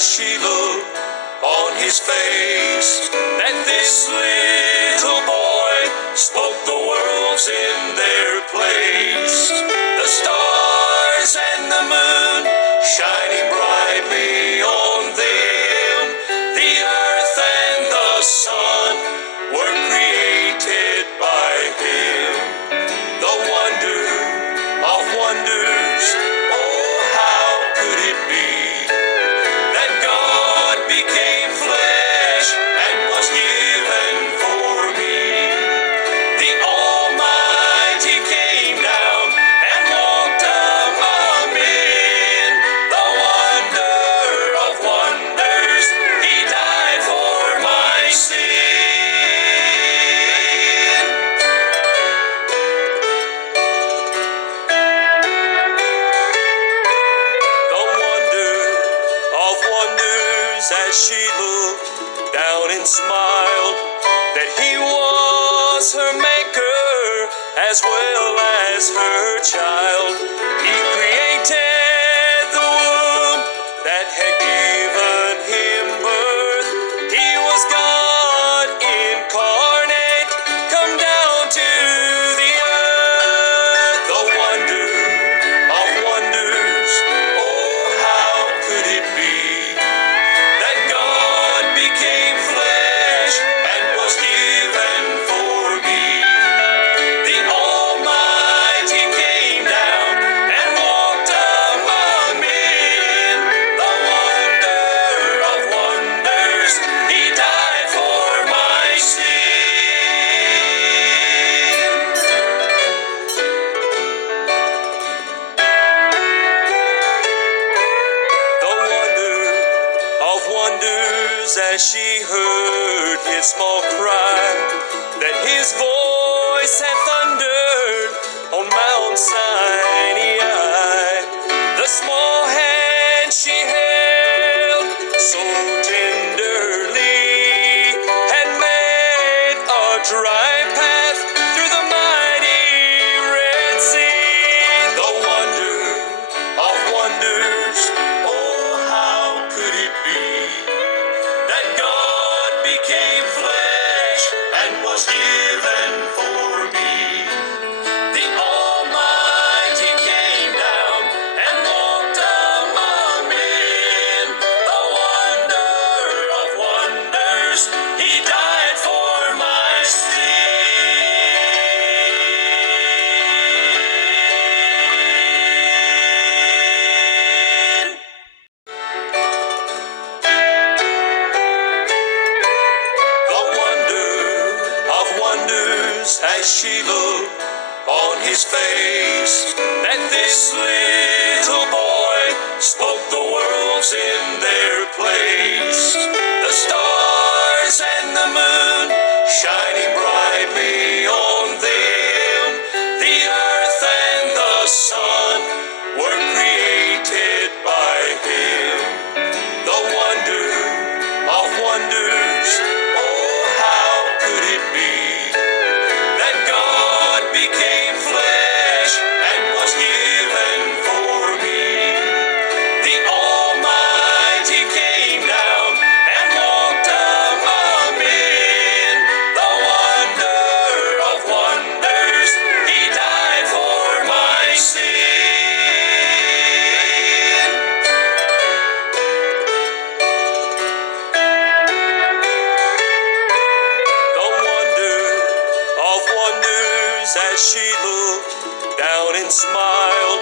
as she looked on his face, that this little boy spoke the worlds in their place. The stars and the moon shining brightly on them, the earth and the sun were created by him. The wonder of wonders, oh how could it be that God became flesh and was given for me? The Almighty came down and walked among men. The wonder of wonders, he died for my sin. The wonder of wonders, as she looked down and smiled, that he was her maker as well as her child. He created the womb that had given him birth. He was God incarnate, come down to the earth. The wonder of wonders, oh how could it be that God became flesh and was given for me? The Almighty came down and walked among men. The wonder of wonders, he died for my sin. The wonder of wonders, as she heard his small cry, that his voice had thundered on Mount Sinai. The small hand she held so tenderly had made a dry path through the mighty Red Sea. The wonder of wonders, oh how could it be that God became flesh and was given for me? The Almighty came down and walked among men. The wonder of wonders, he died for my sin. The wonder of wonders, as she looked on his face, that this little boy spoke the worlds in their place. The stars and the moon shining brightly on them, the earth and the sun were created by him. The wonder of wonders, oh how could it be that God became flesh and was given for me? The Almighty came down and walked among men. The wonder of wonders, he died for my sin. The wonder of wonders, as she looked down and smiled,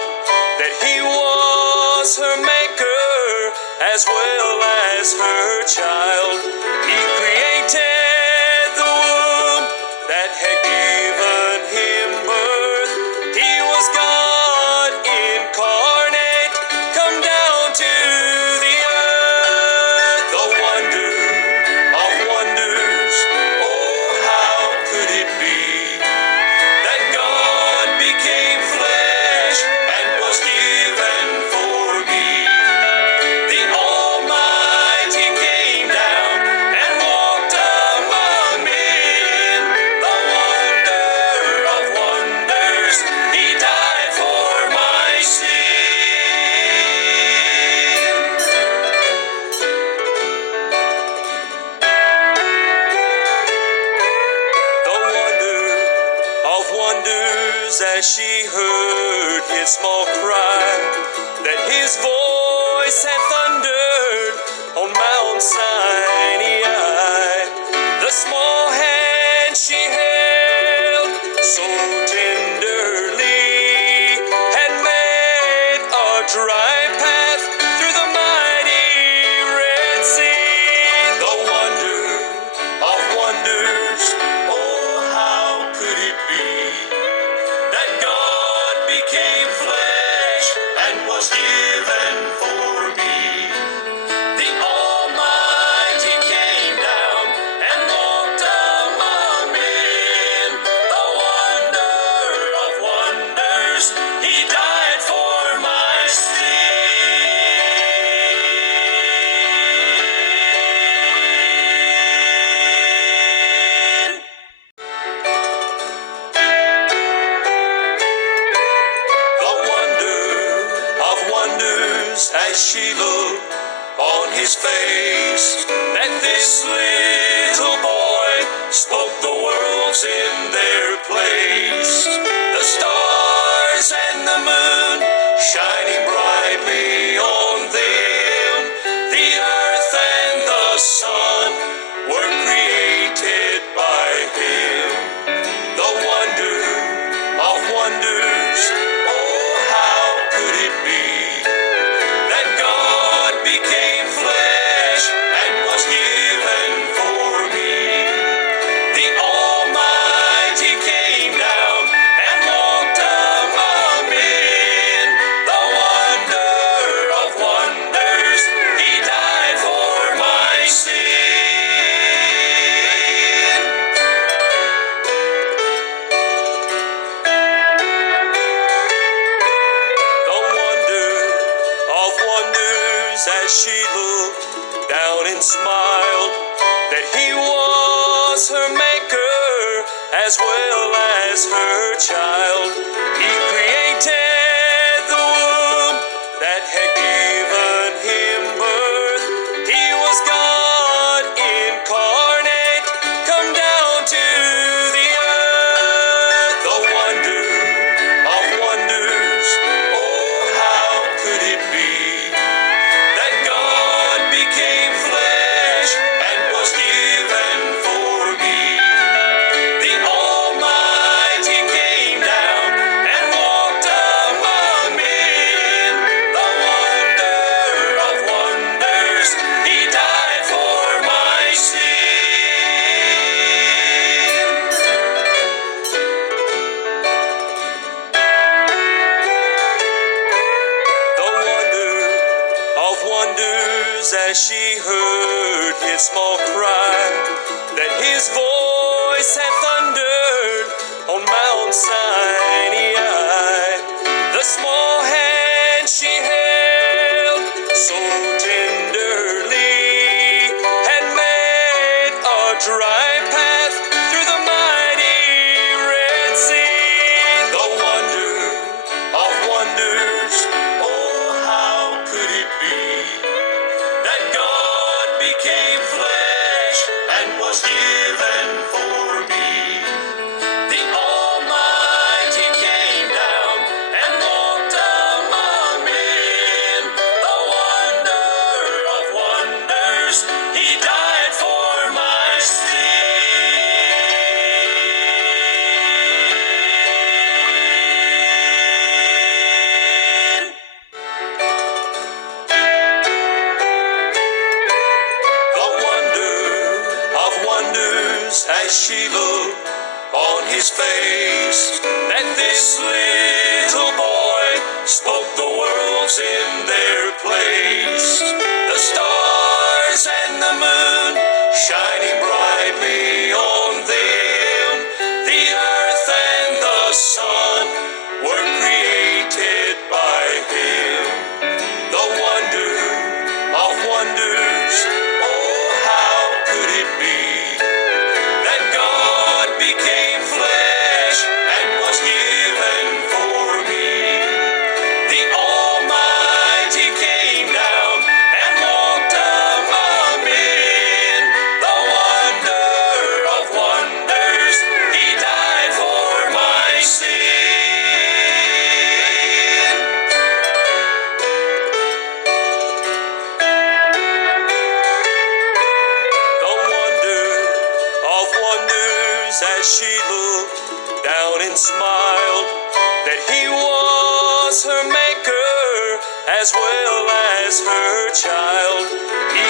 that he was her maker as well as her child. He created the womb that had given him birth. He was God incarnate, come down to the earth. The wonder of wonders, oh how could it be that God became flesh and was given for me? The Almighty came down and walked among men. The wonders as she heard his small cry, that his voice had thundered on Mount Sinai. The small hand she held so tenderly had made a dry path through the mighty Red Sea. The wonder of wonders, oh how could it be that God became flesh and was given for me? The Almighty came down and walked among men. The wonder of wonders, He died for my sin. The wonder of wonders as she looked on his face, that this little boy spoke the worlds in their place. The stars and the moon shining brightly on them, the earth and the sun were created by him. The wonder of wonders, oh how could it be that God became flesh and was given for me? The Almighty came down and walked among men. The wonder of wonders, He died for my sin. The wonder of wonders as she looked down and smiled, that He was her maker as well as her child. He created the womb that had given him birth. He was God incarnate, come down to the earth. The wonder of wonders, oh how could it be that God became flesh and was given for me? The Almighty came down and walked among men. The wonder of wonders, He died for my sin. The wonder of wonders as she heard his small cry, that his voice had thundered on Mount Sinai. The small hand she held so tenderly had made a dry path through the mighty Red Sea. The wonder of wonders, oh how could it be that God became flesh and was given for me? The Almighty came down and walked among men. The wonder of wonders, He died for my sin. The wonder of wonders as she looked on his face, that this little boy spoke the worlds in their place. The stars and the moon shining brightly on them, the earth and the sun were created by him. The wonder of wonders, oh how could it be that God became flesh and was given as she looked down and smiled that he was her maker as well as her child. He